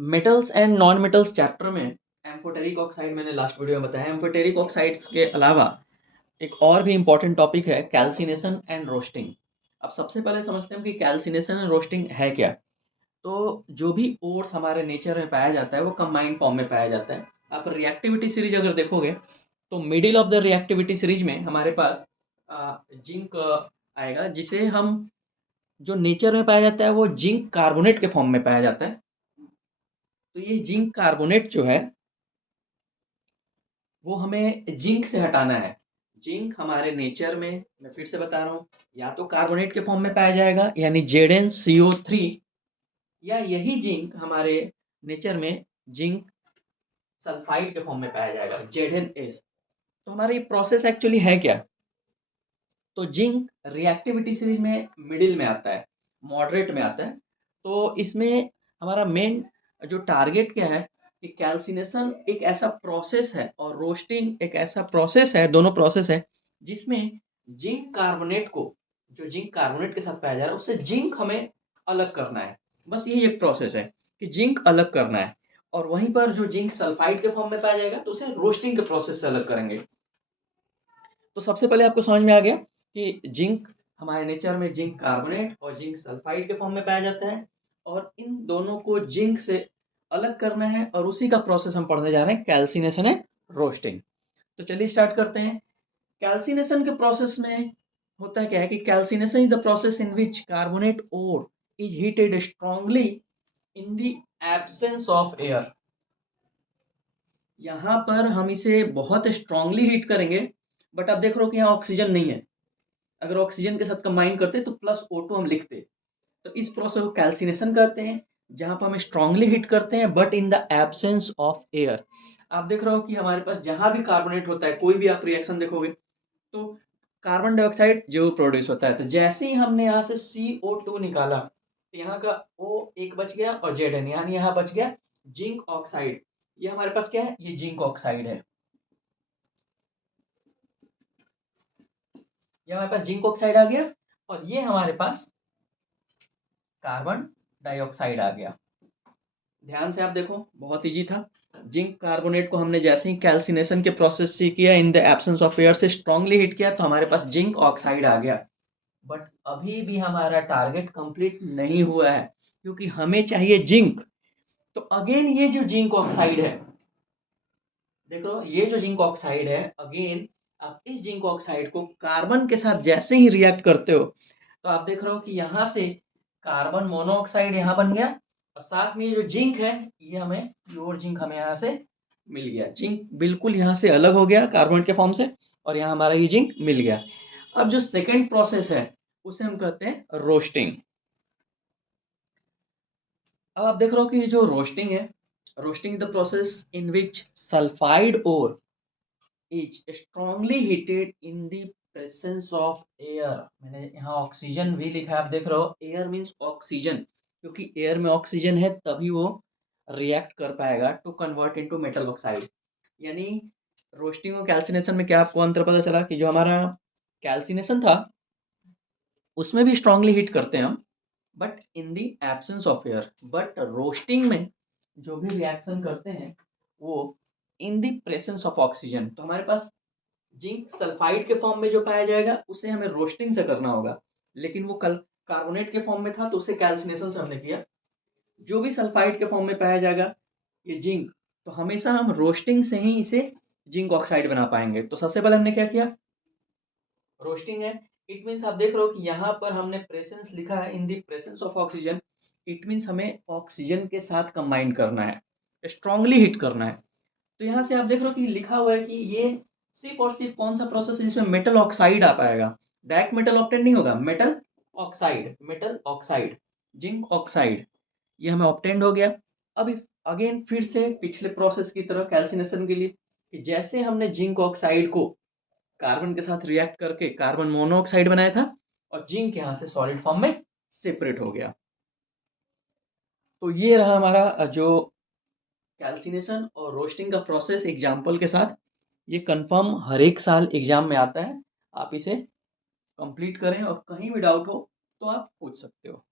Metals and non metals chapter में amphoteric oxide मैंने last video में बताया। एम्फोटेरिक ऑक्साइड्स के अलावा एक और भी इम्पोर्टेंट टॉपिक है कैल्सिनेशन एंड रोस्टिंग। अब सबसे पहले समझते हैं कि कैल्सिनेशन एंड रोस्टिंग है क्या। तो जो भी ओर्स हमारे नेचर में पाया जाता है वो कंबाइंड फॉर्म में पाया जाता है। आप रिएक्टिविटी सीरीज अगर देखोगे तो middle of the reactivity series में हमारे पास जिंक आएगा, जिसे हम जो नेचर में पाया जाता है वो जिंक कार्बोनेट के फॉर्म में पाया जाता है। तो ये जिंक कार्बोनेट जो है वो हमें जिंक से हटाना है। जिंक हमारे नेचर में, मैं फिर से बता रहा हूँ, या तो कार्बोनेट के फॉर्म में पाया जाएगा यानी ZnCO3, या यही जिंक हमारे नेचर में जिंक सल्फाइड के फॉर्म में पाया जाएगा ZnS। तो हमारा ये प्रोसेस एक्चुअली है क्या। तो जिंक रिएक्टिविटी सीरीज में मिडिल में आता है, मॉडरेट में आता है। तो इसमें हमारा मेन जो टारगेट क्या है कि कैल्सिनेशन एक ऐसा प्रोसेस है और रोस्टिंग एक ऐसा प्रोसेस है, दोनों प्रोसेस है जिसमें जिंक कार्बोनेट को, जो जिंक कार्बोनेट के साथ पाया जा रहा है उससे जिंक हमें अलग करना है। बस यही एक प्रोसेस है कि जिंक अलग करना है। और वहीं पर जो जिंक सल्फाइड के फॉर्म में पाया जाएगा तो उसे रोस्टिंग के प्रोसेस से अलग करेंगे। तो सबसे पहले आपको समझ में आ गया कि जिंक हमारे नेचर में जिंक कार्बोनेट और जिंक सल्फाइड के फॉर्म में पाया जाता है, और इन दोनों को जिंक से अलग करना है, और उसी का प्रोसेस हम पढ़ने जा रहे हैं, कैल्सिनेशन एंड रोस्टिंग। तो चलिए स्टार्ट करते हैं। कैल्सिनेशन के प्रोसेस में होता है क्या है कि calcination is the process in which carbonate ore is heated strongly in the absence of air. यहाँ पर हम इसे बहुत स्ट्रांगली हीट करेंगे, बट आप देख रहे हो कि यहाँ ऑक्सीजन नहीं है। अगर ऑक्सीजन के साथ कंबाइन करते तो +O2 हम लिखते। तो इस प्रोसेस को कैल्सिनेशन कहते हैं, जहाँ पर हम स्ट्रांगली हिट करते हैं but in the absence of air. आप देख रहे हो कि हमारे पास जहाँ भी कार्बोनेट होता है, कोई भी आप रिएक्शन देखोगे तो कार्बन डाइऑक्साइड जो प्रोड्यूस होता है। तो जैसे ही हमने यहाँ से CO2 निकाला तो यहाँ का O एक बच गया और Zn, यानी यहाँ बच गया जिंक ऑक्साइड। ये हमारे पास क्या है, ये जिंक ऑक्साइड है। ये हमारे पास जिंक ऑक्साइड आ गया, और ये हमारे पास कार्बन डाइऑक्साइड आ गया। ध्यान से आप देखो, बहुत इजी था। जिंक कार्बोनेट को हमने जैसे ही कैल्सिनेशन के प्रोसेस से किया, इन द एब्सेंस ऑफ एयर से स्ट्रांगली हिट किया, तो हमारे पास जिंक ऑक्साइड आ गया। बट अभी भी हमारा टारगेट कंप्लीट नहीं हुआ है, क्योंकि हमें चाहिए जिंक। तो अगेन ये जो जिंक ऑक्साइड है, देख लो ये जो जिंक ऑक्साइड है, अगेन आप इस जिंक ऑक्साइड को कार्बन के साथ जैसे ही रिएक्ट करते हो तो आप देख रहे हो कि यहाँ से कार्बन मोनोऑक्साइड यहाँ बन गया, और साथ में ये जो जिंक है, ये हमें प्योर जिंक हमें यहाँ से मिल गया। जिंक बिल्कुल यहाँ से अलग हो गया कार्बन के फॉर्म से, और यहाँ हमारा ये जिंक मिल गया। अब जो सेकेंड प्रोसेस है उसे हम कहते हैं रोस्टिंग। अब आप देख रहे हो कि ये जो रोस्टिंग है, roasting the process in which sulphide ore is strongly heated in the presence of air. मैंने यहाँ ऑक्सीजन भी लिखा है, आप देख रहे हो एयर मीन्स ऑक्सीजन, क्योंकि एयर में ऑक्सीजन है तभी वो रिएक्ट कर पाएगा to convert into metal oxide. यानी रोस्टिंग और कैल्सिनेशन में क्या आपको अंतर पता चला कि जो हमारा कैल्सिनेशन था उसमें भी स्ट्रांगली हीट करते हैं हम, but in the absence of air. But roasting में जो भी रिएक्शन करते हैं वो इन दी प्रेजेंस ऑफ ऑक्सीजन। तो हमारे पास जिंक सल्फाइड के फॉर्म में जो पाया जाएगा उसे हमें रोस्टिंग से करना होगा, लेकिन वो कल कार्बोनेट के फॉर्म में था तो उसे कैल्सिनेशन से हमने किया। जो भी सल्फाइड के फॉर्म में पाया जाएगा ये जिंक, तो हमेशा हम रोस्टिंग से ही इसे जिंक ऑक्साइड बना पाएंगे। तो सबसे पहले हमने क्या किया, रोस्टिंग है। इट मीन्स आप देख रहे हो कि यहाँ पर हमने प्रेसेंस लिखा है in the presence of oxygen. It means हमें ऑक्सीजन के साथ कंबाइन करना है, स्ट्रांगली हिट करना है। तो यहाँ से आप देख रहे हो कि लिखा हुआ है कि ये सिर्फ और सिर्फ कौन सा प्रोसेस है जिसमें मेटल ऑक्साइड आ पाएगा। डायरेक्ट मेटल ऑप्टेन नहीं होगा, मेटल ऑक्साइड, जिंक ऑक्साइड, ये हमें ऑप्टेंड हो गया। अब अगेन फिर से पिछले प्रोसेस की तरह कैल्सिनेशन के लिए, कि जैसे हमने जिंक ऑक्साइड को कार्बन के साथ रिएक्ट करके कार्बन मोनोऑक्साइड बनाया था, और जिंक यहाँ से सॉलिड फॉर्म में सेपरेट हो गया। तो ये रहा हमारा जो कैल्सिनेशन और रोस्टिंग का प्रोसेस एग्जाम्पल के साथ। ये कंफर्म हर एक साल एग्जाम में आता है, आप इसे कंप्लीट करें, और कहीं भी डाउट हो तो आप पूछ सकते हो।